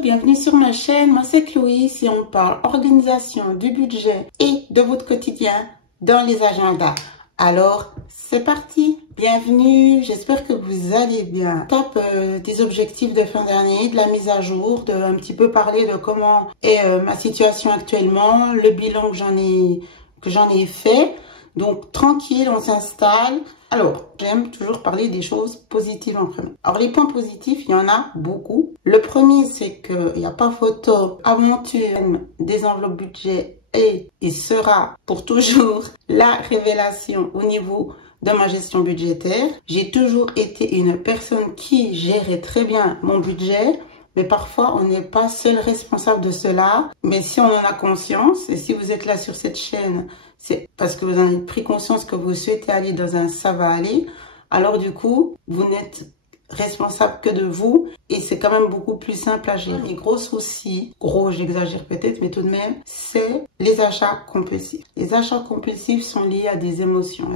bienvenue sur ma chaîne. Moi c'est Chloé, et on parle organisation du budget et de votre quotidien dans les agendas. Alors c'est parti, bienvenue, j'espère que vous allez bien. Top des objectifs de fin d'année, de la mise à jour, de un petit peu parler de comment est ma situation actuellement, le bilan que j'en ai fait. Donc tranquille, on s'installe. Alors, j'aime toujours parler des choses positives en premier. Alors, les points positifs, il y en a beaucoup. Le premier, c'est qu'il n'y a pas photo. Aventure des enveloppes budget et sera pour toujours la révélation au niveau de ma gestion budgétaire. J'ai toujours été une personne qui gérait très bien mon budget. Mais parfois, on n'est pas seul responsable de cela. Mais si on en a conscience, et si vous êtes là sur cette chaîne, c'est parce que vous en avez pris conscience que vous souhaitez aller dans un ça va aller. Alors du coup, vous n'êtes responsable que de vous et c'est quand même beaucoup plus simple à gérer. Les gros soucis, gros j'exagère peut-être, mais tout de même, c'est les achats compulsifs. Les achats compulsifs sont liés à des émotions,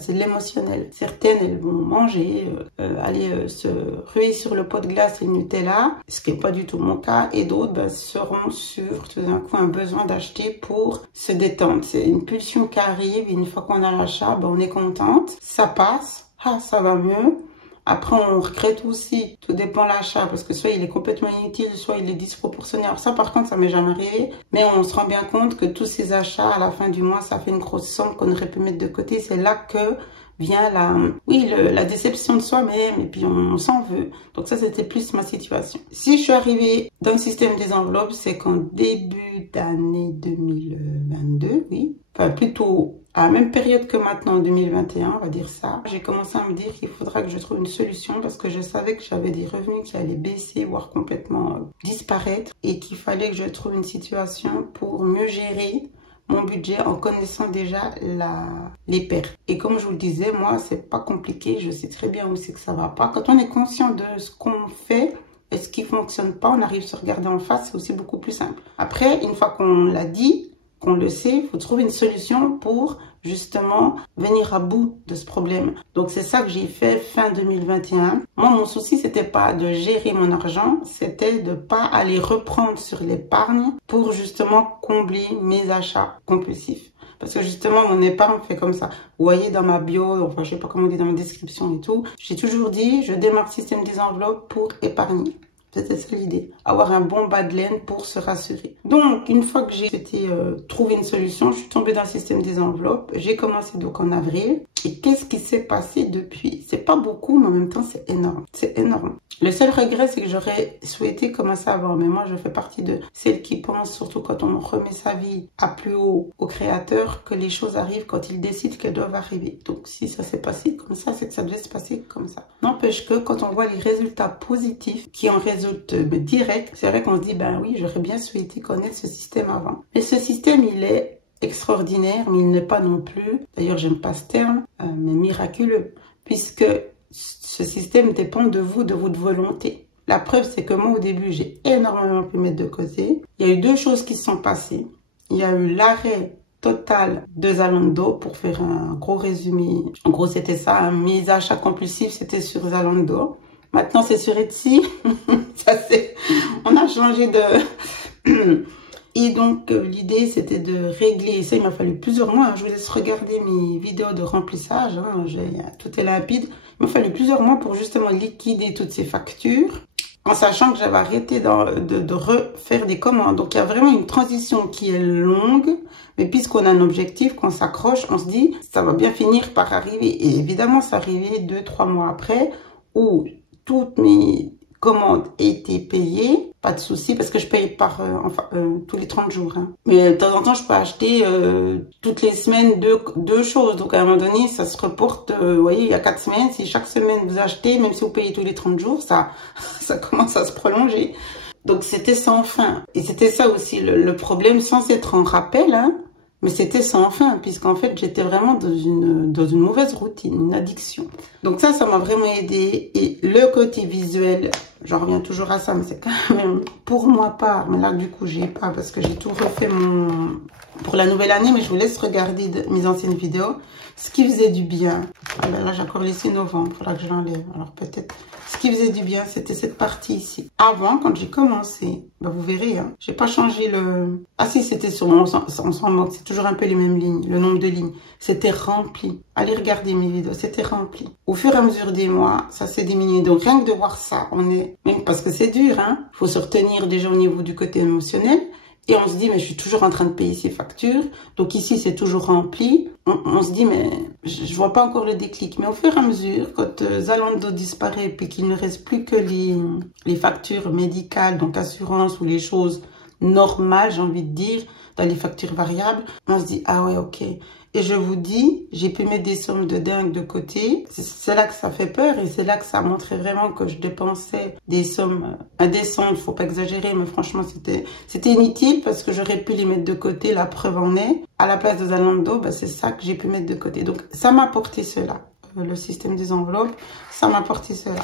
c'est l'émotionnel. Certaines, elles vont manger, aller se ruer sur le pot de glace et le Nutella, ce qui n'est pas du tout mon cas, et d'autres seront sur tout d'un coup un besoin d'acheter pour se détendre. C'est une pulsion qui arrive, et une fois qu'on a l'achat, on est contente, ça passe, ça va mieux. Après, on regrette aussi, tout dépend de l'achat, parce que soit il est complètement inutile, soit il est disproportionné. Alors ça, par contre, ça m'est jamais arrivé. Mais on se rend bien compte que tous ces achats, à la fin du mois, ça fait une grosse somme qu'on aurait pu mettre de côté. C'est là que vient la déception de soi-même, et puis on s'en veut. Donc ça, c'était plus ma situation. Si je suis arrivée dans le système des enveloppes, c'est qu'en début d'année 2022, enfin plutôt à la même période que maintenant, en 2021, on va dire ça, j'ai commencé à me dire qu'il faudra que je trouve une solution parce que je savais que j'avais des revenus qui allaient baisser, voire complètement disparaître, et qu'il fallait que je trouve une situation pour mieux gérer mon budget en connaissant déjà les pertes. Et comme je vous le disais, moi, c'est pas compliqué, je sais très bien où c'est que ça va pas. Quand on est conscient de ce qu'on fait et ce qui fonctionne pas, on arrive à se regarder en face, c'est aussi beaucoup plus simple. Après, une fois qu'on l'a dit, qu'on le sait, il faut trouver une solution pour justement venir à bout de ce problème. Donc c'est ça que j'ai fait fin 2021. Moi, mon souci, c'était pas de gérer mon argent, c'était de pas aller reprendre sur l'épargne pour justement combler mes achats compulsifs. Parce que justement, mon épargne fait comme ça. Vous voyez dans ma bio, enfin je sais pas comment on dit dans ma description et tout, j'ai toujours dit, je démarre le système des enveloppes pour épargner. C'était ça l'idée, avoir un bon bas de laine pour se rassurer. Donc, une fois que j'ai trouvé une solution, je suis tombée dans le système des enveloppes. J'ai commencé donc en avril. Et qu'est-ce qui s'est passé depuis? C'est pas beaucoup, mais en même temps, c'est énorme. C'est énorme. Le seul regret, c'est que j'aurais souhaité commencer avant. Mais moi, je fais partie de celles qui pensent, surtout quand on remet sa vie à plus haut au créateur, que les choses arrivent quand il décide qu'elles doivent arriver. Donc, si ça s'est passé comme ça, c'est que ça devait se passer comme ça. N'empêche que quand on voit les résultats positifs qui en résultent direct, c'est vrai qu'on se dit, oui, j'aurais bien souhaité connaître ce système avant. Mais ce système, il est extraordinaire, mais il n'est pas non plus, d'ailleurs j'aime pas ce terme, mais miraculeux, puisque ce système dépend de vous, de votre volonté. La preuve, c'est que moi au début, j'ai énormément pu mettre de côté. Il y a eu deux choses qui se sont passées. Il y a eu l'arrêt total de Zalando, pour faire un gros résumé. En gros, c'était ça, mes achats compulsifs, c'était sur Zalando. Maintenant, c'est sur Etsy. On a changé de... Et donc, l'idée, c'était de régler. Ça, il m'a fallu plusieurs mois. Je vous laisse regarder mes vidéos de remplissage. Tout est limpide. Il m'a fallu plusieurs mois pour justement liquider toutes ces factures, en sachant que j'avais arrêté de refaire des commandes. Donc, il y a vraiment une transition qui est longue. Mais puisqu'on a un objectif, qu'on s'accroche, on se dit, ça va bien finir par arriver. Et évidemment, ça arrivait 2-3 mois après, où toutes mes commandes étaient payées, pas de souci, parce que je paye par tous les 30 jours. Mais de temps en temps, je peux acheter toutes les semaines deux choses. Donc à un moment donné, ça se reporte, vous voyez, il y a 4 semaines. Si chaque semaine vous achetez, même si vous payez tous les 30 jours, ça commence à se prolonger. Donc c'était sans fin. Et c'était ça aussi le problème, sans être en rappel, Mais c'était sans fin, puisqu'en fait, j'étais vraiment dans une mauvaise routine, une addiction. Donc ça m'a vraiment aidé. Et le côté visuel, j'en reviens toujours à ça, mais c'est quand même pour moi part. Mais là, du coup, j'y ai pas parce que j'ai tout refait pour la nouvelle année. Mais je vous laisse regarder mes anciennes vidéos. Ce qui faisait du bien. Ah ben là, j'ai encore laissé novembre, il faudra que je l'enlève. Alors peut-être. Ce qui faisait du bien, c'était cette partie ici. Avant, quand j'ai commencé, ben vous verrez, hein, j'ai pas changé le... Ah si, c'était sur mon... On s'en moque, c'est toujours un peu les mêmes lignes, le nombre de lignes. C'était rempli. Allez regarder mes vidéos, c'était rempli. Au fur et à mesure des mois, ça s'est diminué. Donc rien que de voir ça, on est... Même parce que c'est dur, hein. Il faut se retenir déjà au niveau du côté émotionnel. Et on se dit, mais je suis toujours en train de payer ces factures. Donc ici, c'est toujours rempli. On se dit, mais je vois pas encore le déclic. Mais au fur et à mesure, quand Zalando disparaît, puis qu'il ne reste plus que les factures médicales, donc assurance ou les choses normales, j'ai envie de dire, dans les factures variables, on se dit, ah ouais, ok. Et je vous dis, j'ai pu mettre des sommes de dingue de côté. C'est là que ça fait peur et c'est là que ça montrait vraiment que je dépensais des sommes indécentes. Faut pas exagérer, mais franchement, c'était inutile parce que j'aurais pu les mettre de côté. La preuve en est. À la place de Zalando, bah, c'est ça que j'ai pu mettre de côté. Donc, ça m'a apporté cela. Le système des enveloppes, ça m'a apporté cela.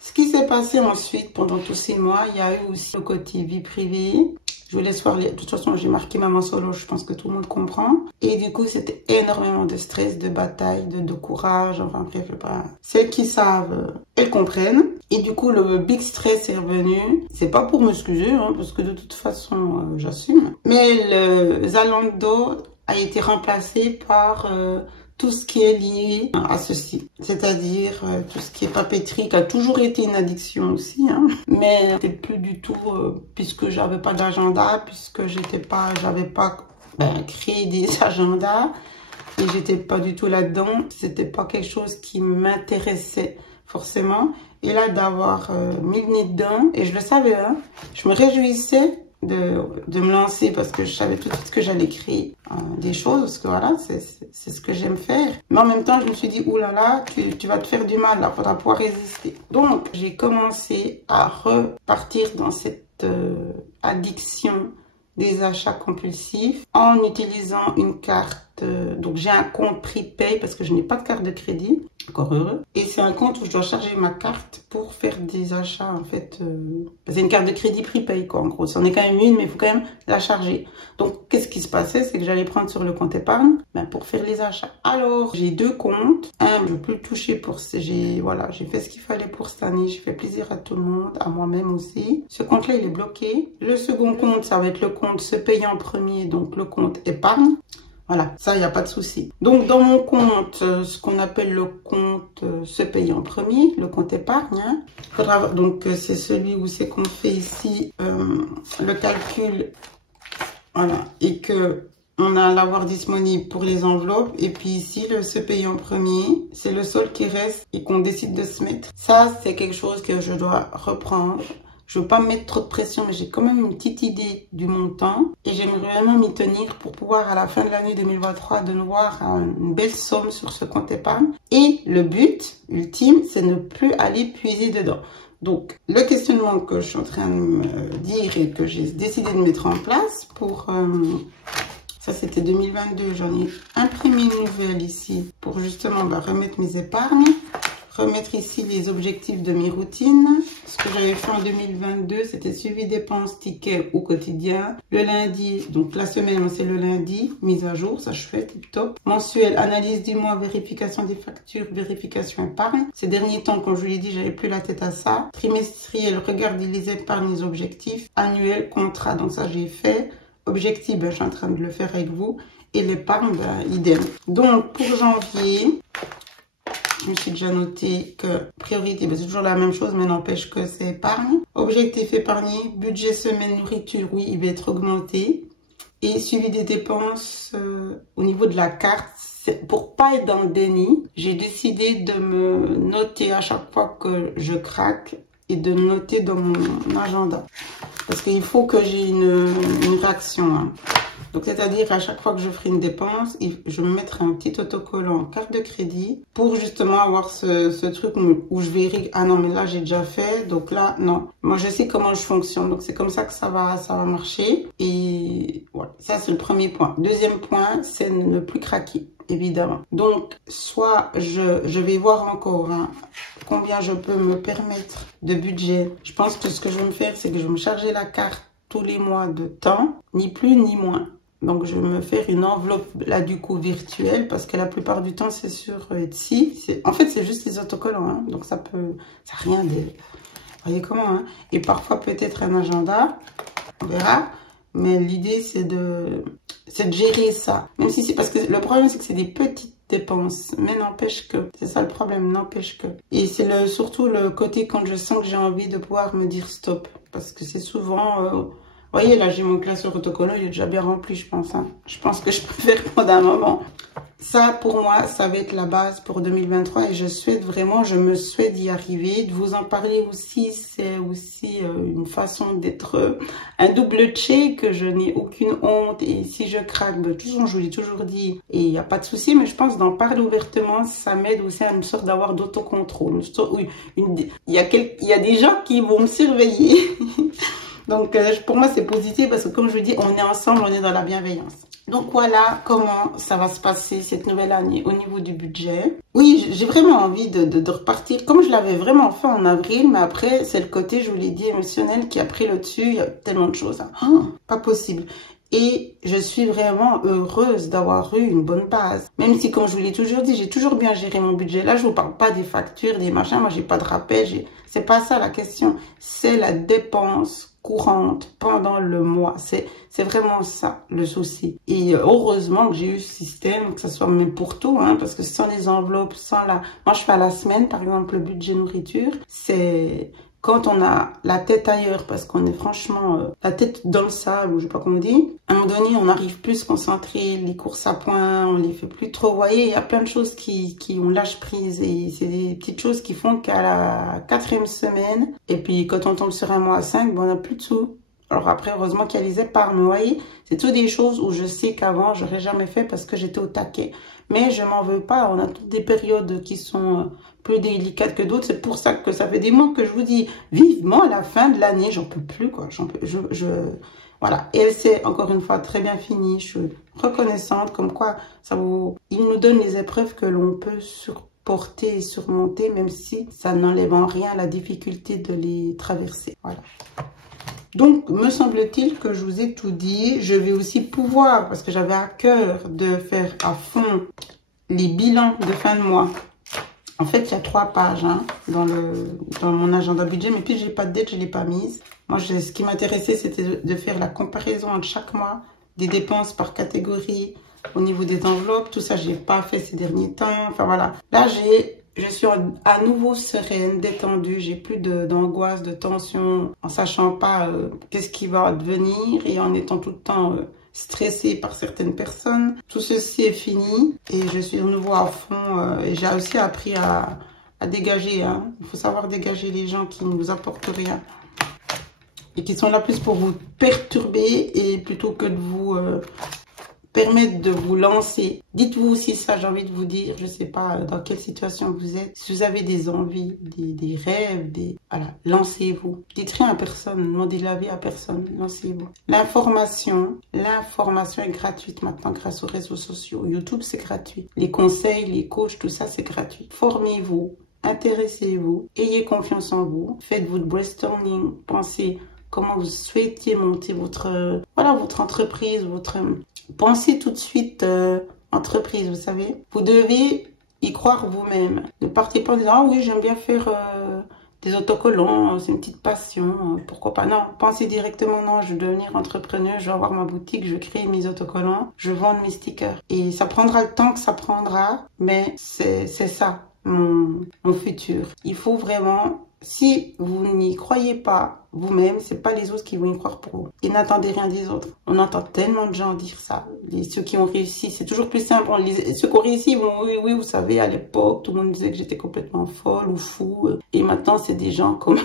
Ce qui s'est passé ensuite, pendant tous ces mois, il y a eu aussi le côté vie privée. Je vous laisse voir, de toute façon, j'ai marqué maman solo, je pense que tout le monde comprend. Et du coup, c'était énormément de stress, de bataille, de courage, enfin bref, celles qui savent, elles comprennent. Et du coup, le big stress est revenu. C'est pas pour m'excuser, hein, parce que de toute façon, j'assume. Mais le Zalando a été remplacé par... tout ce qui est lié à ceci, c'est-à-dire tout ce qui est papeterie, qui a toujours été une addiction aussi, hein, mais c'était plus du tout, puisque j'avais pas d'agenda, puisque j'avais pas créé des agendas, et j'étais pas du tout là-dedans, c'était pas quelque chose qui m'intéressait forcément, et là d'avoir mis le nez dedans, et je le savais, hein, je me réjouissais de me lancer parce que je savais tout de suite que j'allais créer des choses, parce que voilà, c'est ce que j'aime faire. Mais en même temps, je me suis dit, oulala, tu vas te faire du mal, là, faudra pouvoir résister. Donc, j'ai commencé à repartir dans cette addiction des achats compulsifs en utilisant une carte. Donc, j'ai un compte prepay parce que je n'ai pas de carte de crédit. Encore heureux. Et c'est un compte où je dois charger ma carte pour faire des achats, en fait. C'est une carte de crédit prepay, quoi, en gros. C'en est quand même une, mais il faut quand même la charger. Donc, qu'est-ce qui se passait? C'est que j'allais prendre sur le compte épargne pour faire les achats. Alors, j'ai deux comptes. Un, je ne veux plus le toucher pour... Voilà, j'ai fait ce qu'il fallait pour cette année. J'ai fait plaisir à tout le monde, à moi-même aussi. Ce compte-là, il est bloqué. Le second compte, ça va être le compte se payer en premier, donc le compte épargne. Voilà, ça, il n'y a pas de souci. Donc, dans mon compte, ce qu'on appelle le compte se payer en premier, le compte épargne, hein, donc, c'est celui où c'est qu'on fait ici le calcul, voilà, et que on a l'avoir disponible pour les enveloppes. Et puis ici, le se payer en premier, c'est le solde qui reste et qu'on décide de se mettre. Ça, c'est quelque chose que je dois reprendre. Je ne veux pas me mettre trop de pression, mais j'ai quand même une petite idée du montant. Et j'aimerais vraiment m'y tenir pour pouvoir, à la fin de l'année 2023, de nous voir une belle somme sur ce compte épargne. Et le but ultime, c'est ne plus aller puiser dedans. Donc, le questionnement que je suis en train de me dire et que j'ai décidé de mettre en place pour... ça, c'était 2022. J'en ai imprimé une nouvelle ici pour justement remettre mes épargnes. Remettre ici les objectifs de mes routines. Ce que j'avais fait en 2022, c'était suivi dépenses, tickets au quotidien. Le lundi, donc la semaine, c'est le lundi, mise à jour, ça je fais, tip top. Mensuel, analyse du mois, vérification des factures, vérification épargne. Ces derniers temps, comme je vous l'ai dit, j'avais plus la tête à ça. Trimestriel, regarder les épargnes, les objectifs. Annuel, contrat, donc ça j'ai fait. Objectif, je suis en train de le faire avec vous. Et l'épargne, idem. Donc pour janvier... Je me suis déjà noté que priorité, c'est toujours la même chose, mais n'empêche que c'est épargne. Objectif épargné, budget semaine nourriture, oui, il va être augmenté. Et suivi des dépenses au niveau de la carte, pour pas être dans le déni, j'ai décidé de me noter à chaque fois que je craque et de noter dans mon agenda. Parce qu'il faut que j'ai une réaction. Hein. Donc, c'est-à-dire à chaque fois que je ferai une dépense, je me mettrai un petit autocollant carte de crédit pour justement avoir ce truc où je verrai, ah non, mais là, j'ai déjà fait. Donc là, non. Moi, je sais comment je fonctionne. Donc, c'est comme ça que ça va marcher. Et voilà, ça, c'est le premier point. Deuxième point, c'est ne plus craquer, évidemment. Donc, soit je vais voir encore combien je peux me permettre de budget. Je pense que ce que je vais me faire, c'est que je vais me charger la carte tous les mois de temps, ni plus ni moins. Donc, je vais me faire une enveloppe, là, du coup, virtuelle, parce que la plupart du temps, c'est sur Etsy. En fait, c'est juste les autocollants, hein. Donc, ça rien de... Vous voyez comment, hein. Et parfois, peut-être un agenda, on verra. Mais l'idée, c'est de gérer ça. Même si c'est... Parce que le problème, c'est que c'est des petites dépenses. Mais n'empêche que... C'est ça le problème, n'empêche que... Et c'est surtout le côté quand je sens que j'ai envie de pouvoir me dire stop. Parce que c'est souvent... Vous voyez, là, j'ai mon classeur autocollant, il est déjà bien rempli, je pense. Hein. Je pense que je peux faire pendant un moment. Ça, pour moi, ça va être la base pour 2023 et je me souhaite d'y arriver. De vous en parler aussi, c'est aussi une façon d'être un double check, que je n'ai aucune honte. Et si je craque, ben, je vous l'ai toujours dit, et il n'y a pas de souci, mais je pense d'en parler ouvertement, ça m'aide aussi à une sorte d'avoir d'autocontrôle. Il y a des gens qui vont me surveiller. Donc, pour moi, c'est positif parce que, comme je vous dis, on est ensemble, on est dans la bienveillance. Donc, voilà comment ça va se passer cette nouvelle année au niveau du budget. Oui, j'ai vraiment envie de repartir comme je l'avais vraiment fait en avril. Mais après, c'est le côté, je vous l'ai dit, émotionnel qui a pris le dessus. Il y a tellement de choses. Hein. Oh, pas possible. Et je suis vraiment heureuse d'avoir eu une bonne base. Même si, comme je vous l'ai toujours dit, j'ai toujours bien géré mon budget. Là, je vous parle pas des factures, des machins. Moi, j'ai pas de rappel. C'est pas ça la question. C'est la dépense courante pendant le mois. C'est vraiment ça le souci. Et heureusement que j'ai eu ce système, que ce soit même pour tout, hein, parce que sans les enveloppes, moi, je fais à la semaine, par exemple, le budget nourriture. C'est... Quand on a la tête ailleurs, parce qu'on est franchement la tête dans le sable, ou je sais pas comment on dit, à un moment donné, on n'arrive plus à se concentrer, les courses à point, on les fait plus trop. Vous voyez, il y a plein de choses qui on lâche prise, et c'est des petites choses qui font qu'à la 4e semaine, et puis quand on tombe sur un mois à 5, ben, on n'a plus de sous. Alors après, heureusement qu'il y a les épargnes, vous voyez, c'est toutes des choses où je sais qu'avant, j'aurais jamais fait parce que j'étais au taquet. Mais je m'en veux pas, on a toutes des périodes qui sont plus délicates que d'autres. C'est pour ça que ça fait des mois que je vous dis vivement à la fin de l'année, j'en peux plus, quoi. Voilà, et c'est encore une fois très bien fini. Je suis reconnaissante, comme quoi il nous donne les épreuves que l'on peut supporter et surmonter, même si ça n'enlève en rien la difficulté de les traverser. Voilà. Donc, me semble-t-il que je vous ai tout dit. Je vais aussi pouvoir, parce que j'avais à cœur de faire à fond les bilans de fin de mois. En fait, il y a 3 pages hein, dans mon agenda budget, mais puis j'ai pas de date, je l'ai pas mise. Moi, ce qui m'intéressait, c'était de faire la comparaison entre chaque mois, des dépenses par catégorie, au niveau des enveloppes. Tout ça, j'ai pas fait ces derniers temps. Enfin, voilà. Là, je suis à nouveau sereine, détendue. J'ai plus d'angoisse, de tension, en sachant pas qu'est-ce qui va devenir et en étant tout le temps stressée par certaines personnes. Tout ceci est fini et je suis de nouveau à fond. Et j'ai aussi appris à dégager. Hein. Il faut savoir dégager les gens qui ne vous apportent rien et qui sont là plus pour vous perturber et plutôt que de vous... permettre de vous lancer. Dites-vous aussi ça, j'ai envie de vous dire, je ne sais pas dans quelle situation vous êtes. Si vous avez des envies, des rêves, voilà, lancez-vous. Dites rien à personne, ne demandez l'avis à personne, lancez-vous. L'information est gratuite maintenant grâce aux réseaux sociaux. YouTube, c'est gratuit. Les conseils, les coachs, tout ça, c'est gratuit. Formez-vous, intéressez-vous, ayez confiance en vous, faites votre brainstorming, pensez comment vous souhaitiez monter votre entreprise, pensez tout de suite entreprise, vous savez. Vous devez y croire vous-même. Ne partez pas en disant, ah oui, j'aime bien faire des autocollants, c'est une petite passion, pourquoi pas. Non, pensez directement, non, je vais devenir entrepreneur, je vais avoir ma boutique, je vais créer mes autocollants, je vais vendre mes stickers. Et ça prendra le temps que ça prendra, mais c'est ça, mon futur. Il faut vraiment... Si vous n'y croyez pas vous-même, c'est pas les autres qui vont y croire pour vous. Et n'attendez rien des autres. On entend tellement de gens dire ça. Ceux qui ont réussi, c'est toujours plus simple. Ceux qui ont réussi vont, oui, vous savez, à l'époque, tout le monde disait que j'étais complètement folle ou fou. Et maintenant, c'est des gens comme,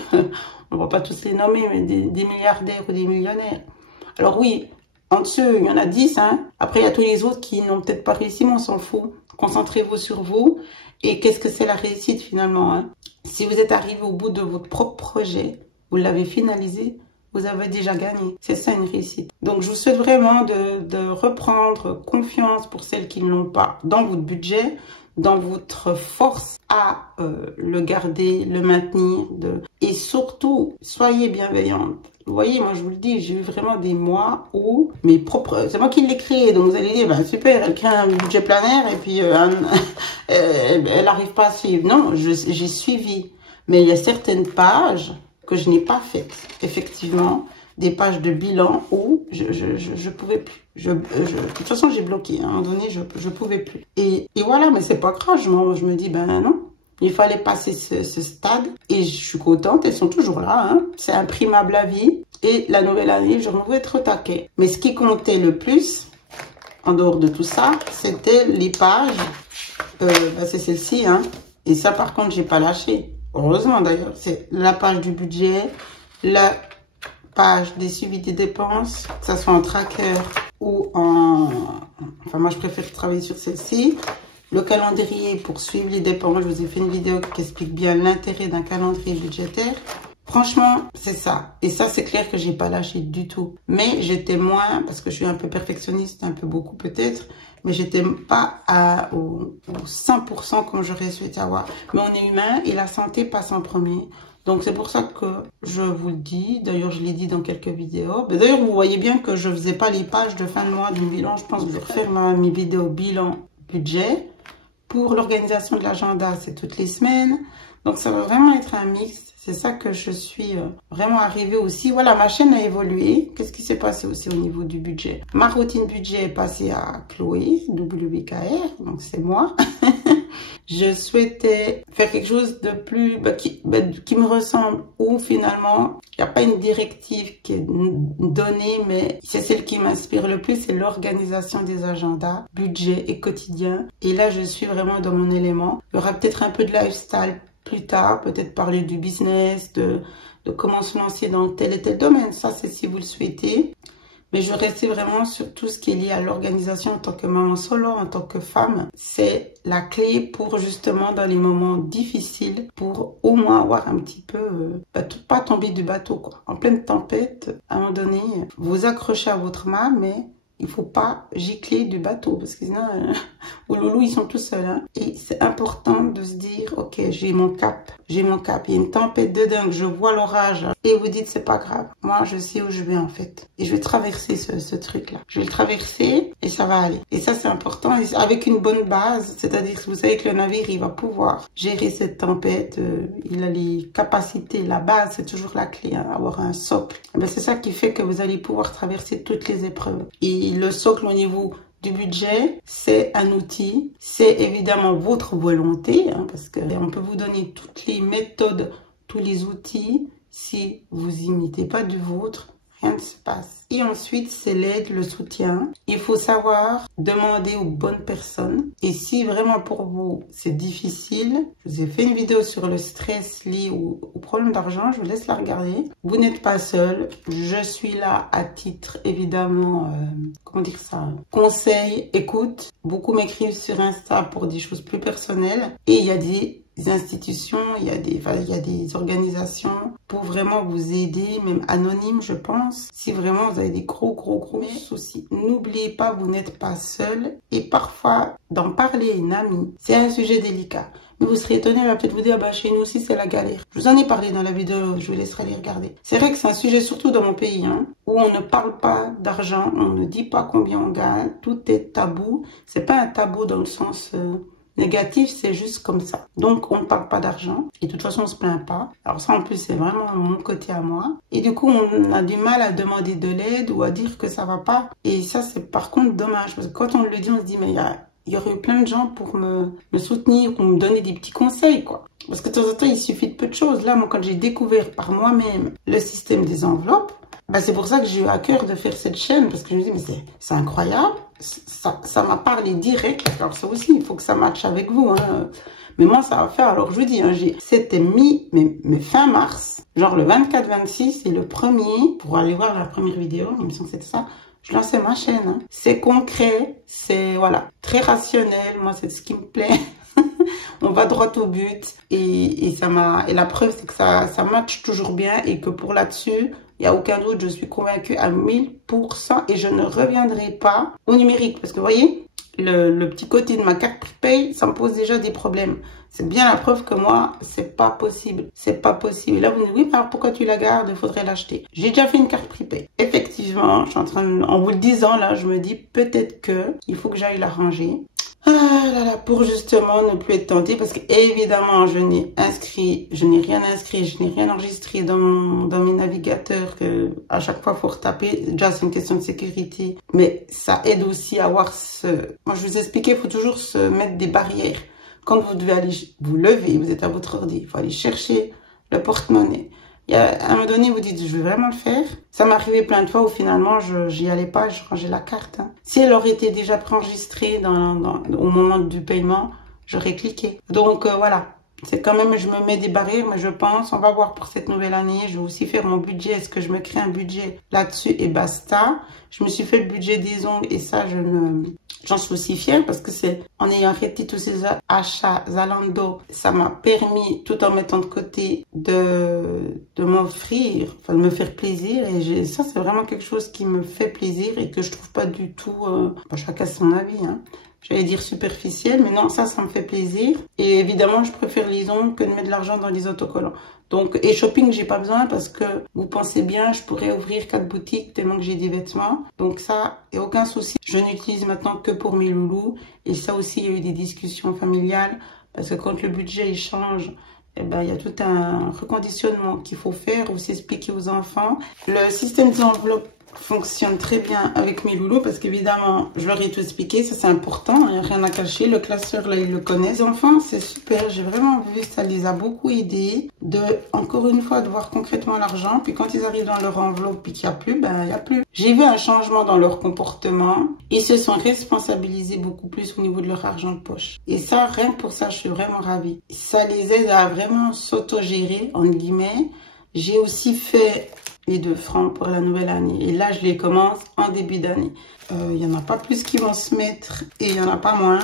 on va pas tous les nommer, mais des milliardaires ou des millionnaires. Alors oui, En dessous, il y en a 10. Hein. Après, il y a tous les autres qui n'ont peut-être pas réussi, mais on s'en fout. Concentrez-vous sur vous. Et qu'est-ce que c'est la réussite finalement, hein? Si vous êtes arrivé au bout de votre propre projet, vous l'avez finalisé, vous avez déjà gagné. C'est ça une réussite. Donc, je vous souhaite vraiment de reprendre confiance pour celles qui ne l'ont pas dans votre budget, dans votre force à le garder, le maintenir. Et surtout, soyez bienveillante. Vous voyez, moi je vous le dis, j'ai eu vraiment des mois où mes propres... C'est moi qui l'ai créé, donc vous allez dire, ben, super, elle crée un budget planaire et puis elle n'arrive pas à suivre. Non, j'ai suivi. Mais il y a certaines pages que je n'ai pas faites. Effectivement, des pages de bilan où je pouvais plus. De toute façon, j'ai bloqué. À un moment donné, je pouvais plus. Et voilà, mais c'est pas grave. Je me dis, ben non. Il fallait passer ce stade et je suis contente, elles sont toujours là. Hein. C'est imprimable à vie et la nouvelle année, je vais être au taquet. Mais ce qui comptait le plus, en dehors de tout ça, c'était les pages. C'est celle-ci. Hein. Et ça, par contre, j'ai pas lâché. Heureusement d'ailleurs. C'est la page du budget, la page des suivis des dépenses, que ce soit en tracker ou en... Enfin, moi, je préfère travailler sur celle-ci. Le calendrier pour suivre les dépenses. Je vous ai fait une vidéo qui explique bien l'intérêt d'un calendrier budgétaire. Franchement, c'est ça. Et ça, c'est clair que j'ai pas lâché du tout. Mais j'étais moins, parce que je suis un peu perfectionniste, un peu beaucoup peut-être, mais j'étais pas au 100% comme j'aurais souhaité avoir. Mais on est humain et la santé passe en premier. Donc, c'est pour ça que je vous le dis. D'ailleurs, je l'ai dit dans quelques vidéos. D'ailleurs, vous voyez bien que je faisais pas les pages de fin de mois du bilan. Je pense que je vais refaire mes vidéos bilan budget. Pour l'organisation de l'agenda, c'est toutes les semaines. Donc, ça va vraiment être un mix. C'est ça que je suis vraiment arrivée aussi. Voilà, ma chaîne a évolué. Qu'est-ce qui s'est passé aussi au niveau du budget? Ma routine budget est passée à Chloé, WKR. Donc, c'est moi. Je souhaitais faire quelque chose de plus qui me ressemble, où finalement il n'y a pas une directive qui est donnée, mais c'est celle qui m'inspire le plus, c'est l'organisation des agendas, budget et quotidien. Et là, je suis vraiment dans mon élément. Il y aura peut-être un peu de lifestyle plus tard, peut-être parler du business, de comment se lancer dans tel et tel domaine. Ça, c'est si vous le souhaitez. Mais je restais vraiment sur tout ce qui est lié à l'organisation en tant que maman solo, en tant que femme. C'est la clé pour justement dans les moments difficiles, pour au moins avoir un petit peu, pas tomber du bateau, quoi. En pleine tempête, à un moment donné, vous accrochez à votre mât, mais il faut pas gicler du bateau parce que sinon, aux loulous, ils sont tout seuls. Hein. Et c'est important de se dire, ok, j'ai mon cap. Il y a une tempête de dingue, je vois l'orage. Et vous dites, c'est pas grave. Moi, je sais où je vais en fait. Et je vais traverser ce truc-là. Je vais le traverser et ça va aller. Et ça, c'est important. Et avec une bonne base, c'est-à-dire que vous savez que le navire, il va pouvoir gérer cette tempête. Il a les capacités, la base, c'est toujours la clé, hein, avoir un socle. C'est ça qui fait que vous allez pouvoir traverser toutes les épreuves. Et le socle au niveau du budget, c'est un outil, c'est évidemment votre volonté, hein, parce qu'on peut vous donner toutes les méthodes, tous les outils, si vous imitez pas du vôtre, rien ne se passe. Et ensuite, c'est l'aide, le soutien. Il faut savoir demander aux bonnes personnes. Et si vraiment pour vous, c'est difficile, je vous ai fait une vidéo sur le stress lié au problème d'argent. Je vous laisse la regarder. Vous n'êtes pas seul. Je suis là à titre, évidemment, comment dire ça, conseil, écoute. Beaucoup m'écrivent sur Insta pour des choses plus personnelles. Et il y a des institutions, il y a des organisations pour vraiment vous aider, même anonymes, je pense, si vraiment vous avez des gros soucis. N'oubliez pas, vous n'êtes pas seul et parfois, d'en parler à une amie, c'est un sujet délicat. Mais vous serez étonné, elle va peut-être vous dire, chez nous aussi, c'est la galère. Je vous en ai parlé dans la vidéo, je vous laisserai aller regarder. C'est vrai que c'est un sujet, surtout dans mon pays, hein, où on ne parle pas d'argent, on ne dit pas combien on gagne, tout est tabou. C'est pas un tabou dans le sens... négatif, c'est juste comme ça. Donc, on ne parle pas d'argent. Et de toute façon, on se plaint pas. Alors ça, en plus, c'est vraiment mon côté à moi. Et du coup, on a du mal à demander de l'aide ou à dire que ça va pas. Et ça, c'est par contre dommage. Parce que quand on le dit, on se dit, mais il y aurait eu plein de gens pour me soutenir, pour me donner des petits conseils, quoi. Parce que de temps en temps, il suffit de peu de choses. Là, moi, quand j'ai découvert par moi-même le système des enveloppes, c'est pour ça que j'ai eu à cœur de faire cette chaîne. Parce que je me dis, mais c'est incroyable. Ça m'a parlé direct. Alors ça aussi, il faut que ça matche avec vous. Hein. Mais moi, ça va faire. Alors je vous dis, hein, c'était mais fin mars, genre le 24-26 et le 1er, pour aller voir la première vidéo, il me semble que c'était ça, je lançais ma chaîne. Hein. C'est concret, c'est voilà, très rationnel. Moi, c'est ce qui me plaît. On va droit au but et la preuve, c'est que ça match toujours bien et que pour là-dessus, il n'y a aucun doute, je suis convaincue à 1000% et je ne reviendrai pas au numérique parce que vous voyez, le petit côté de ma carte prepaid, ça me pose déjà des problèmes. C'est bien la preuve que moi, c'est pas possible. C'est pas possible. Et là, vous me dites, oui, alors pourquoi tu la gardes? Il faudrait l'acheter. J'ai déjà fait une carte prepaid. Effectivement, je suis en vous le disant, là, je me dis peut-être que il faut que j'aille la ranger. Ah là là, pour justement ne plus être tentée, parce que évidemment, je n'ai rien inscrit, je n'ai rien enregistré dans mes navigateurs que à chaque fois, il faut retaper. Déjà, c'est une question de sécurité, mais ça aide aussi à avoir Moi, je vous expliquais, il faut toujours se mettre des barrières. Quand vous devez aller vous lever, vous êtes à votre ordi, il faut aller chercher le porte-monnaie. À un moment donné, vous dites, je vais vraiment le faire. Ça m'est arrivé plein de fois où finalement, j'y allais pas, je rangeais la carte. Hein. Si elle aurait été déjà préenregistrée au moment du paiement, j'aurais cliqué. Donc voilà, c'est quand même, je me mets des barrières, mais je pense, on va voir pour cette nouvelle année. Je vais aussi faire mon budget. Est-ce que je me crée un budget là-dessus et basta. Je me suis fait le budget des ongles et ça, j'en suis aussi fière parce que c'est en ayant arrêté tous ces achats Zalando, ça m'a permis, tout en mettant de côté, de m'offrir, enfin de me faire plaisir. Et ça, c'est vraiment quelque chose qui me fait plaisir et que je trouve pas du tout, chacun son avis, hein. J'allais dire superficiel, mais non, ça me fait plaisir. Et évidemment, je préfère les ongles que de mettre de l'argent dans les autocollants. Donc, et shopping, j'ai pas besoin parce que vous pensez bien, je pourrais ouvrir 4 boutiques tellement que j'ai des vêtements. Donc ça, il n'y a aucun souci. Je n'utilise maintenant que pour mes loulous. Et ça aussi, il y a eu des discussions familiales parce que quand le budget il change, eh ben, il y a tout un reconditionnement qu'il faut faire ou s'expliquer aux enfants. Le système des enveloppes fonctionne très bien avec mes loulous parce qu'évidemment, je leur ai tout expliqué, ça c'est important, il n'y a rien à cacher. Le classeur, là, ils le connaissent. Les enfants, c'est super, j'ai vraiment vu, ça les a beaucoup aidés encore une fois, de voir concrètement l'argent. Puis quand ils arrivent dans leur enveloppe et qu'il n'y a plus, ben, il n'y a plus. J'ai vu un changement dans leur comportement. Ils se sont responsabilisés beaucoup plus au niveau de leur argent de poche. Et ça, rien que pour ça, je suis vraiment ravie. Ça les aide à vraiment s'autogérer, entre guillemets. J'ai aussi fait les 2 francs pour la nouvelle année. Et là, je les commence en début d'année. Il n'y en a pas plus qui vont se mettre et il n'y en a pas moins.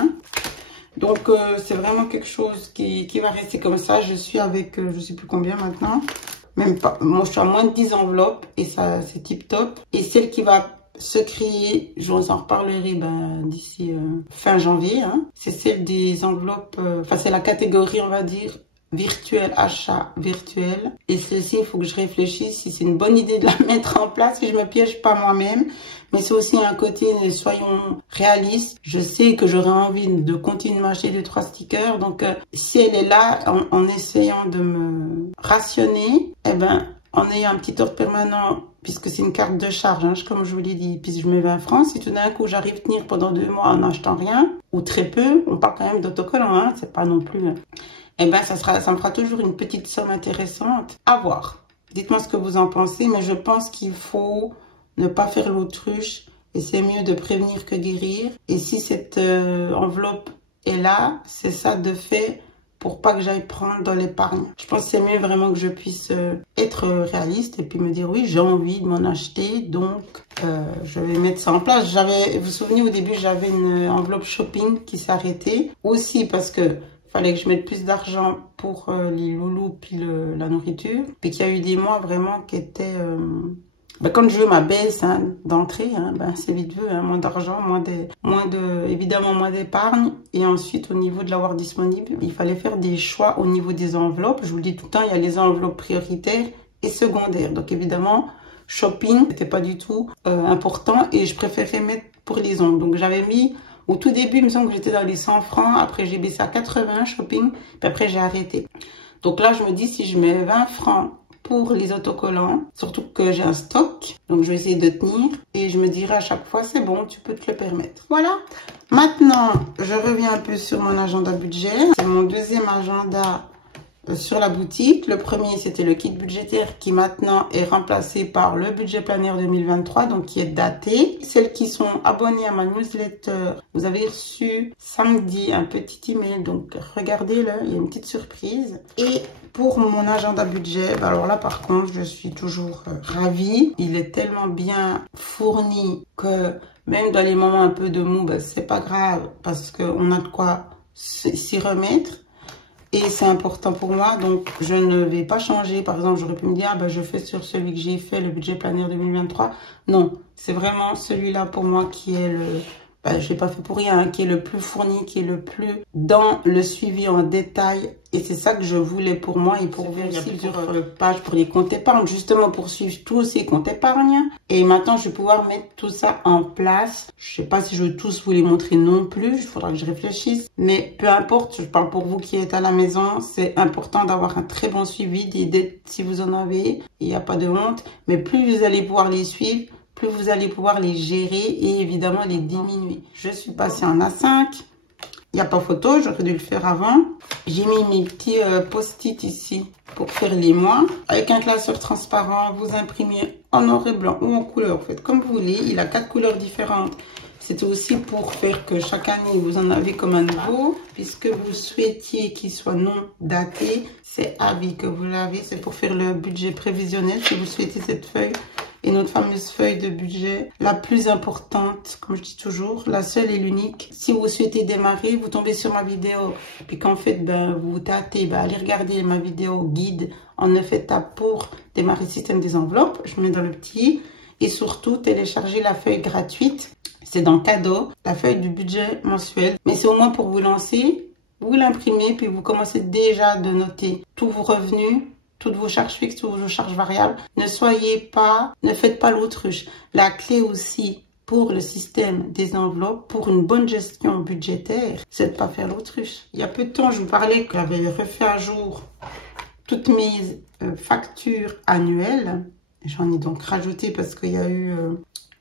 Donc, c'est vraiment quelque chose qui va rester comme ça. Je suis avec, je ne sais plus combien maintenant. Même pas. Moi, je suis à moins de 10 enveloppes et ça, c'est tip top. Et celle qui va se créer, je vous en reparlerai d'ici fin janvier. Hein. C'est celle des enveloppes, enfin, c'est la catégorie, on va dire, virtuel, achat virtuel. Et celle-ci, il faut que je réfléchisse si c'est une bonne idée de la mettre en place, si je me piège pas moi-même. Mais c'est aussi un côté, soyons réalistes. Je sais que j'aurais envie de continuer à m'acheter 2-3 stickers. Donc, si elle est là, en essayant de me rationner, eh ben, en ayant un petit ordre permanent, puisque c'est une carte de charge, hein, comme je vous l'ai dit, puis je mets 20 francs. Si tout d'un coup, j'arrive à tenir pendant 2 mois en n'achetant rien, ou très peu, on parle quand même d'autocollants, hein, c'est pas non plus... Eh ben, ça me fera toujours une petite somme intéressante à voir. Dites-moi ce que vous en pensez, mais je pense qu'il faut ne pas faire l'autruche et c'est mieux de prévenir que guérir. Et si cette enveloppe est là, c'est ça de fait pour pas que j'aille prendre dans l'épargne. Je pense que c'est mieux vraiment que je puisse être réaliste et puis me dire oui, j'ai envie de m'en acheter, donc je vais mettre ça en place. Vous vous souvenez, au début, j'avais une enveloppe shopping qui s'est arrêtée aussi parce que fallait que je mette plus d'argent pour les loulous puis la nourriture. Puis qu'il y a eu des mois vraiment qui étaient... quand je veux ma baisse d'entrée, c'est vite vu, moins d'argent, évidemment moins d'épargne. Et ensuite, au niveau de l'avoir disponible, il fallait faire des choix au niveau des enveloppes. Je vous le dis tout le temps, il y a les enveloppes prioritaires et secondaires. Donc évidemment, shopping, c'était pas du tout important et je préférais mettre pour les ongles. Donc j'avais mis... Au tout début, il me semble que j'étais dans les 100 francs. Après, j'ai baissé à 80 shopping. Puis après, j'ai arrêté. Donc là, je me dis, si je mets 20 francs pour les autocollants, surtout que j'ai un stock, donc je vais essayer de tenir. Et je me dirai à chaque fois, c'est bon, tu peux te le permettre. Voilà. Maintenant, je reviens un peu sur mon agenda budget. C'est mon deuxième agenda sur la boutique. Le premier, c'était le kit budgétaire qui maintenant est remplacé par le budget planière 2023, donc qui est daté. Celles qui sont abonnées à ma newsletter, vous avez reçu samedi un petit email, donc regardez-le, il y a une petite surprise. Et pour mon agenda budget, alors là par contre, je suis toujours ravie. Il est tellement bien fourni que même dans les moments un peu de mou, c'est pas grave parce qu'on a de quoi s'y remettre. Et c'est important pour moi, donc je ne vais pas changer. Par exemple, j'aurais pu me dire, je fais sur celui que j'ai fait, le budget planière 2023. Non, c'est vraiment celui-là pour moi qui est le... je l'ai pas fait pour rien, hein, qui est le plus fourni, qui est le plus dans le suivi en détail. Et c'est ça que je voulais pour moi et pour vous aussi sur page pour les comptes épargne, justement pour suivre tous ces comptes épargne. Et maintenant, je vais pouvoir mettre tout ça en place. Je sais pas si je veux tous vous les montrer non plus, il faudra que je réfléchisse. Mais peu importe, je parle pour vous qui êtes à la maison, c'est important d'avoir un très bon suivi des dettes si vous en avez. Il n'y a pas de honte, mais plus vous allez pouvoir les suivre, plus vous allez pouvoir les gérer et évidemment les diminuer. Je suis passée en A5. Il n'y a pas photo, j'aurais dû le faire avant. J'ai mis mes petits post-it ici pour faire les mois. Avec un classeur transparent, vous imprimez en noir et blanc ou en couleur. Faites comme vous voulez. Il a 4 couleurs différentes. C'était aussi pour faire que chaque année, vous en avez comme un nouveau. Puisque vous souhaitiez qu'il soit non daté, c'est à vie que vous l'avez. C'est pour faire le budget prévisionnel si vous souhaitez cette feuille. Et notre fameuse feuille de budget, la plus importante, comme je dis toujours, la seule et l'unique. Si vous souhaitez démarrer, vous tombez sur ma vidéo, puis qu'en fait, vous tâtez, allez regarder ma vidéo guide en 9 étapes pour démarrer le système des enveloppes. Je mets dans le petit. Et surtout, télécharger la feuille gratuite. C'est dans cadeau, la feuille du budget mensuel. Mais c'est au moins pour vous lancer. Vous l'imprimez, puis vous commencez déjà de noter tous vos revenus, toutes vos charges fixes, toutes vos charges variables. Ne faites pas l'autruche. La clé aussi pour le système des enveloppes, pour une bonne gestion budgétaire, c'est de ne pas faire l'autruche. Il y a peu de temps, je vous parlais que j'avais refait à jour toutes mes factures annuelles. J'en ai donc rajouté parce qu'il y a eu...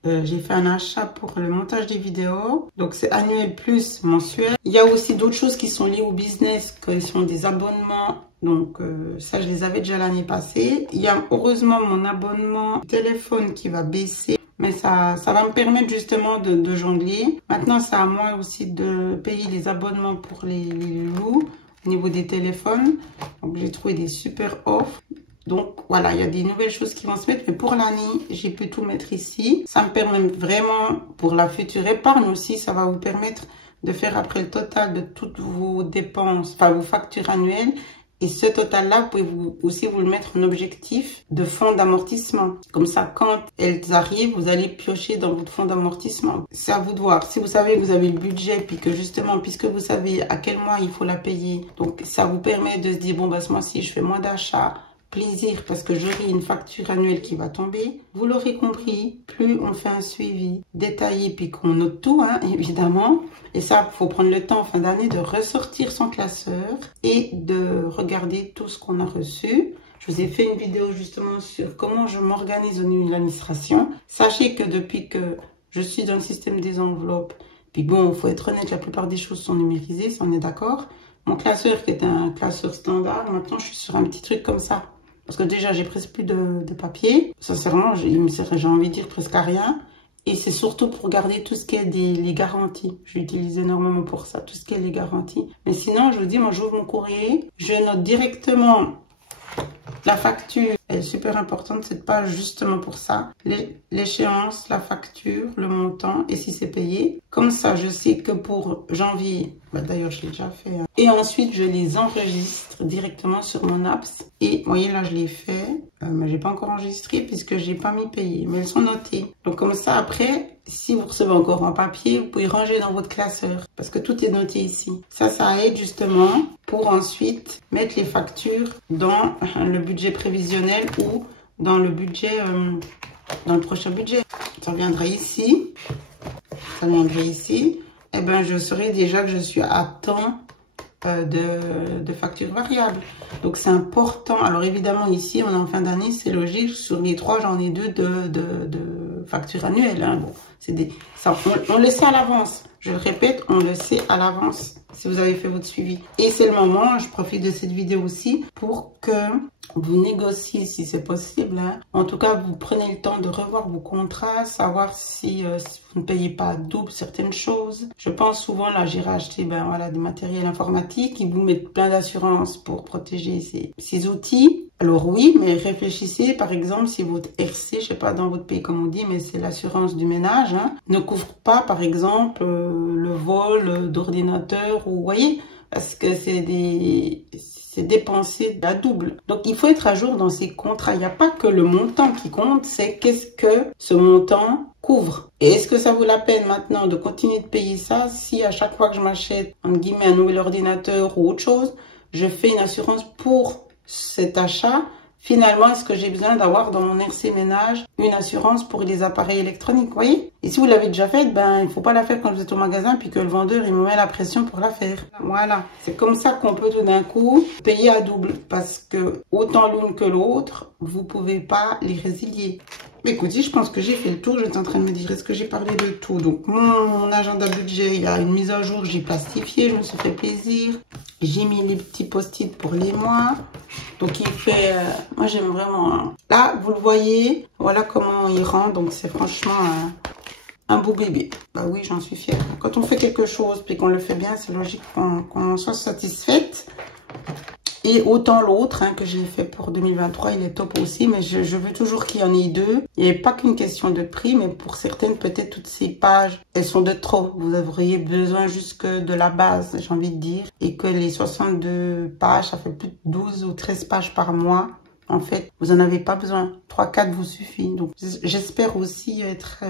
j'ai fait un achat pour le montage des vidéos. Donc, c'est annuel plus mensuel. Il y a aussi d'autres choses qui sont liées au business, qui sont des abonnements. Donc, ça, je les avais déjà l'année passée. Il y a heureusement mon abonnement téléphone qui va baisser. Mais ça va me permettre justement de jongler. Maintenant, c'est à moi aussi de payer les abonnements pour les loups au niveau des téléphones. Donc, j'ai trouvé des super offres. Donc voilà, il y a des nouvelles choses qui vont se mettre, mais pour l'année, j'ai pu tout mettre ici. Ça me permet vraiment, pour la future épargne aussi, ça va vous permettre de faire après le total de toutes vos dépenses, enfin vos factures annuelles. Et ce total-là, vous pouvez aussi vous le mettre en objectif de fonds d'amortissement. Comme ça, quand elles arrivent, vous allez piocher dans votre fonds d'amortissement. C'est à vous de voir. Si vous savez que vous avez le budget, puis que justement, puisque vous savez à quel mois il faut la payer, donc ça vous permet de se dire, bon, ce mois-ci, je fais moins d'achats. Plaisir parce que j'aurai une facture annuelle qui va tomber. Vous l'aurez compris, plus on fait un suivi détaillé puis qu'on note tout, évidemment. Et ça, il faut prendre le temps en fin d'année de ressortir son classeur et de regarder tout ce qu'on a reçu. Je vous ai fait une vidéo justement sur comment je m'organise au niveau de l'administration. Sachez que depuis que je suis dans le système des enveloppes, puis bon, il faut être honnête, la plupart des choses sont numérisées, si on est d'accord. Mon classeur qui est un classeur standard, maintenant je suis sur un petit truc comme ça. Parce que déjà, j'ai presque plus de papier. Sincèrement, j'ai envie de dire presque à rien. Et c'est surtout pour garder tout ce qui est les garanties. Je l'utilise énormément pour ça, tout ce qui est les garanties. Mais sinon, je vous dis, moi, j'ouvre mon courrier. Je note directement la facture. Elle est super importante, cette page, justement pour ça. L'échéance, la facture, le montant et si c'est payé. Comme ça, je sais que pour janvier, d'ailleurs, je l'ai déjà fait. Et ensuite, je les enregistre directement sur mon apps. Et vous voyez, là, je l'ai fait. Mais j'ai pas encore enregistré puisque j'ai pas mis payer. Mais elles sont notées. Donc, comme ça, après, si vous recevez encore en papier, vous pouvez ranger dans votre classeur. Parce que tout est noté ici. Ça aide justement pour ensuite mettre les factures dans le budget prévisionnel ou dans le budget, dans le prochain budget. Ça viendra ici. Ça viendra ici. Et ben, je saurai déjà que je suis à temps de factures variables. Donc, c'est important. Alors, évidemment, ici, on est en fin d'année, c'est logique. Sur les 3, j'en ai 2 de facture annuelle. Hein. Bon, on le sait à l'avance. Je le répète, on le sait à l'avance si vous avez fait votre suivi. Et c'est le moment, je profite de cette vidéo aussi pour que vous négociez si c'est possible. Hein. En tout cas, vous prenez le temps de revoir vos contrats, savoir si vous ne payez pas double certaines choses. Je pense souvent, là, j'ai racheté voilà, du matériel informatique. Ils vous mettent plein d'assurances pour protéger ces outils. Alors oui, mais réfléchissez, par exemple, si votre RC, je sais pas dans votre pays comme on dit, mais c'est l'assurance du ménage, hein, ne couvre pas, par exemple, le vol d'ordinateur, ou vous voyez, parce que c'est dépensé à double. Donc, il faut être à jour dans ces contrats. Il n'y a pas que le montant qui compte, c'est qu'est-ce que ce montant couvre. Et est-ce que ça vaut la peine maintenant de continuer de payer ça si à chaque fois que je m'achète, entre guillemets, un nouvel ordinateur ou autre chose, je fais une assurance pour cet achat? Finalement, est-ce que j'ai besoin d'avoir dans mon RC ménage une assurance pour les appareils électroniques, vous voyez? Et si vous l'avez déjà faite, il ne faut pas la faire quand vous êtes au magasin puis que le vendeur, il me met la pression pour la faire. Voilà. C'est comme ça qu'on peut tout d'un coup payer à double parce que autant l'une que l'autre, vous ne pouvez pas les résilier. Mais écoutez, je pense que j'ai fait le tour. J'étais en train de me dire, est-ce que j'ai parlé de tout? Donc, mon agenda budget, il y a une mise à jour, j'ai plastifié, je me suis fait plaisir. J'ai mis les petits post-it pour les mois. Donc, il fait... moi, j'aime vraiment... Hein. Là, vous le voyez, voilà comment il rend. Donc, c'est franchement un beau bébé. Bah oui, j'en suis fière. Quand on fait quelque chose puis qu'on le fait bien, c'est logique qu'on soit satisfaite. Et autant l'autre que j'ai fait pour 2023, il est top aussi, mais je veux toujours qu'il y en ait deux. Il n'y a pas qu'une question de prix, mais pour certaines, peut-être toutes ces pages, elles sont de trop. Vous auriez besoin juste que de la base, j'ai envie de dire. Et que les 62 pages, ça fait plus de 12 ou 13 pages par mois. En fait, vous n'en avez pas besoin. 3-4 vous suffit. Donc, j'espère aussi être...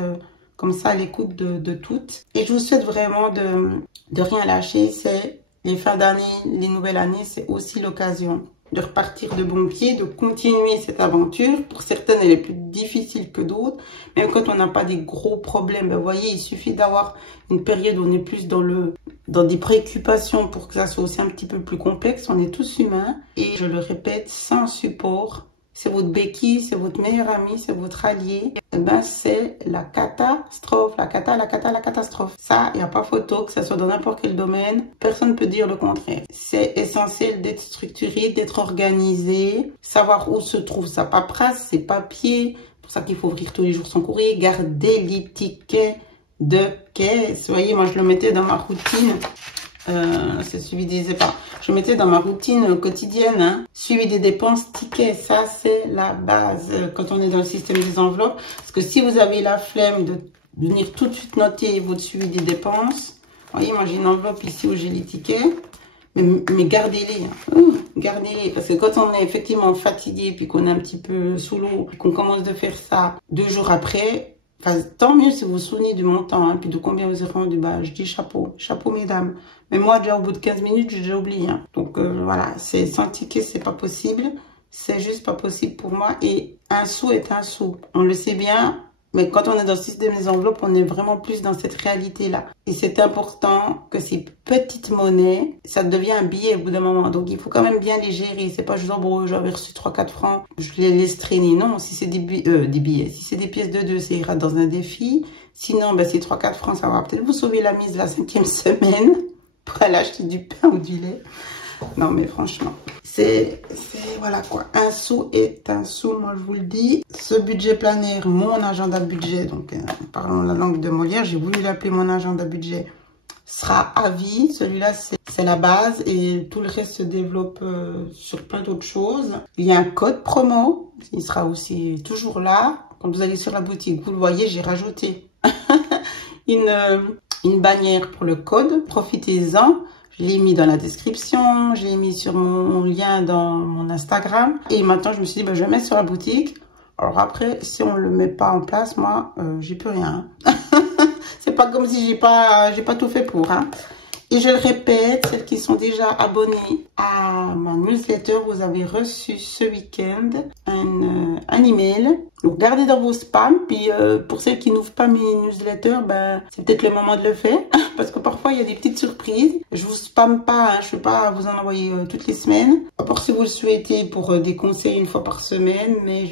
comme ça à l'écoute de toutes. Et je vous souhaite vraiment de rien lâcher. C'est les fins d'année, les nouvelles années, c'est aussi l'occasion de repartir de bon pied, de continuer cette aventure. Pour certaines, elle est plus difficile que d'autres. Même quand on n'a pas des gros problèmes, vous voyez, il suffit d'avoir une période où on est plus dans des préoccupations pour que ça soit aussi un petit peu plus complexe. On est tous humains. Et je le répète, sans support, c'est votre béquille, c'est votre meilleur ami, c'est votre allié. Eh ben, c'est la catastrophe, la catastrophe. Ça, il n'y a pas photo, que ça soit dans n'importe quel domaine. Personne ne peut dire le contraire. C'est essentiel d'être structuré, d'être organisé, savoir où se trouve sa paperasse, ses papiers. C'est pour ça qu'il faut ouvrir tous les jours son courrier, garder les tickets de caisse. Vous voyez, moi, je le mettais dans ma routine. C'est suivi des épargnes. Je mettais dans ma routine quotidienne, hein, suivi des dépenses, tickets. Ça, c'est la base quand on est dans le système des enveloppes. Parce que si vous avez la flemme de venir tout de suite noter votre suivi des dépenses, vous voyez, moi j'ai une enveloppe ici où j'ai les tickets. Mais gardez-les, hein. Gardez-les. Parce que quand on est effectivement fatigué, puis qu'on est un petit peu sous l'eau, qu'on commence de faire ça 2 jours après, enfin, tant mieux si vous vous souvenez du montant, hein, puis de combien vous avez rendu. Bah, je dis chapeau, chapeau mesdames. Mais moi, déjà au bout de 15 minutes, j'ai déjà oublié. Hein. Donc voilà, c'est sans ticket, c'est pas possible. C'est juste pas possible pour moi. Et un sou est un sou. On le sait bien. Mais quand on est dans le système des enveloppes, on est vraiment plus dans cette réalité-là. Et c'est important que ces petites monnaies, ça devient un billet au bout d'un moment. Donc, il faut quand même bien les gérer. C'est pas juste, bon, j'avais reçu 3-4 francs, je les laisse traîner. Non, si c'est des billets, si c'est des pièces de 2, ça ira dans un défi. Sinon, ben, ces 3-4 francs, ça va peut-être vous sauver la mise de la 5e semaine pour aller acheter du pain ou du lait. Non, mais franchement, c'est voilà quoi. Un sou est un sou, moi je vous le dis. Ce budget planaire, mon agenda budget, donc parlons la langue de Molière, j'ai voulu l'appeler mon agenda budget, sera à vie. Celui-là, c'est la base et tout le reste se développe sur plein d'autres choses. Il y a un code promo, il sera aussi toujours là. Quand vous allez sur la boutique, vous le voyez, j'ai rajouté une bannière pour le code. Profitez-en. Je l'ai mis dans la description, je l'ai mis sur mon lien dans mon Instagram. Et maintenant, je me suis dit, ben, je vais mettre sur la boutique. Alors après, si on ne le met pas en place, moi, j'y peux rien. C'est pas comme si j'ai pas tout fait pour. Hein. Et je le répète, celles qui sont déjà abonnées à ma newsletter, vous avez reçu ce week-end un email. Donc, gardez dans vos spams. Puis, pour celles qui n'ouvrent pas mes newsletters, ben, c'est peut-être le moment de le faire. Parce que parfois, il y a des petites surprises. Je vous spamme pas, hein, je ne vais pas vous en envoyer toutes les semaines. À part si vous le souhaitez pour des conseils une fois par semaine. Mais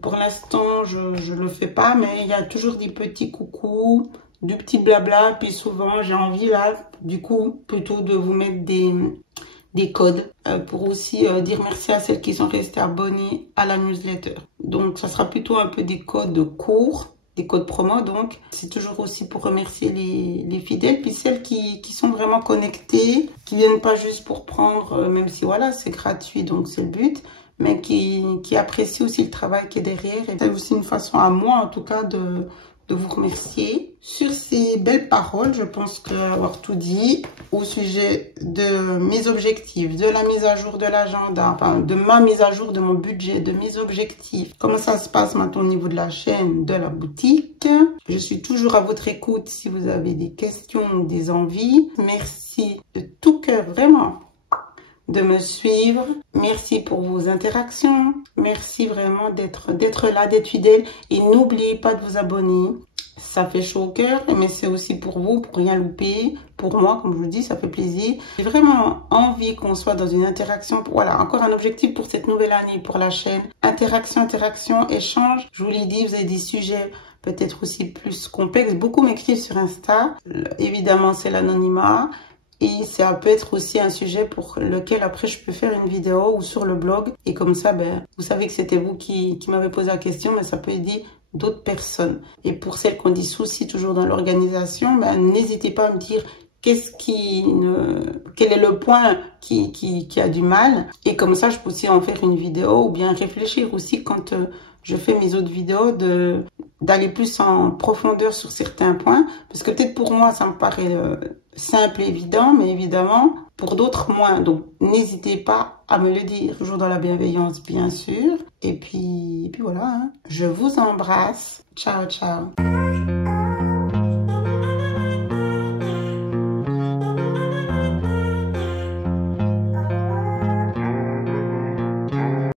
pour l'instant, je le fais pas. Mais il y a toujours des petits coucous, du petit blabla. Puis souvent, j'ai envie là, du coup, plutôt de vous mettre des codes pour aussi dire merci à celles qui sont restées abonnées à la newsletter. Donc, ça sera plutôt un peu des codes courts, des codes promo. Donc, c'est toujours aussi pour remercier les fidèles. Puis celles qui sont vraiment connectées, qui viennent pas juste pour prendre, même si voilà, c'est gratuit, donc c'est le but, mais qui apprécient aussi le travail qui est derrière. Et c'est aussi une façon à moi, en tout cas, de vous remercier. Sur ces belles paroles, je pense avoir tout dit au sujet de mes objectifs, de la mise à jour de l'agenda, enfin de ma mise à jour de mon budget, de mes objectifs. Comment ça se passe maintenant au niveau de la chaîne, de la boutique. Je suis toujours à votre écoute si vous avez des questions ou des envies. Merci de tout cœur, vraiment, de me suivre. Merci pour vos interactions. Merci vraiment d'être là, d'être fidèle. Et n'oubliez pas de vous abonner. Ça fait chaud au cœur, mais c'est aussi pour vous, pour rien louper. Pour moi, comme je vous dis, ça fait plaisir. J'ai vraiment envie qu'on soit dans une interaction. Voilà, encore un objectif pour cette nouvelle année, pour la chaîne. Interaction, échange. Je vous l'ai dit, vous avez des sujets peut-être aussi plus complexes. Beaucoup m'écrivent sur Insta. Évidemment, c'est l'anonymat. Et ça peut être aussi un sujet pour lequel après je peux faire une vidéo ou sur le blog. Et comme ça, ben, vous savez que c'était vous qui m'avez posé la question, mais ça peut aider d'autres personnes. Et pour celles qui ont des soucis toujours dans l'organisation, ben, n'hésitez pas à me dire quel est le point qui a du mal. Et comme ça, je peux aussi en faire une vidéo ou bien réfléchir aussi quand je fais mes autres vidéos d'aller plus en profondeur sur certains points. Parce que peut-être pour moi, ça me paraît simple et évident, mais évidemment, pour d'autres, moins. Donc, n'hésitez pas à me le dire. Toujours dans la bienveillance, bien sûr. Et puis voilà, hein. Je vous embrasse. Ciao, ciao.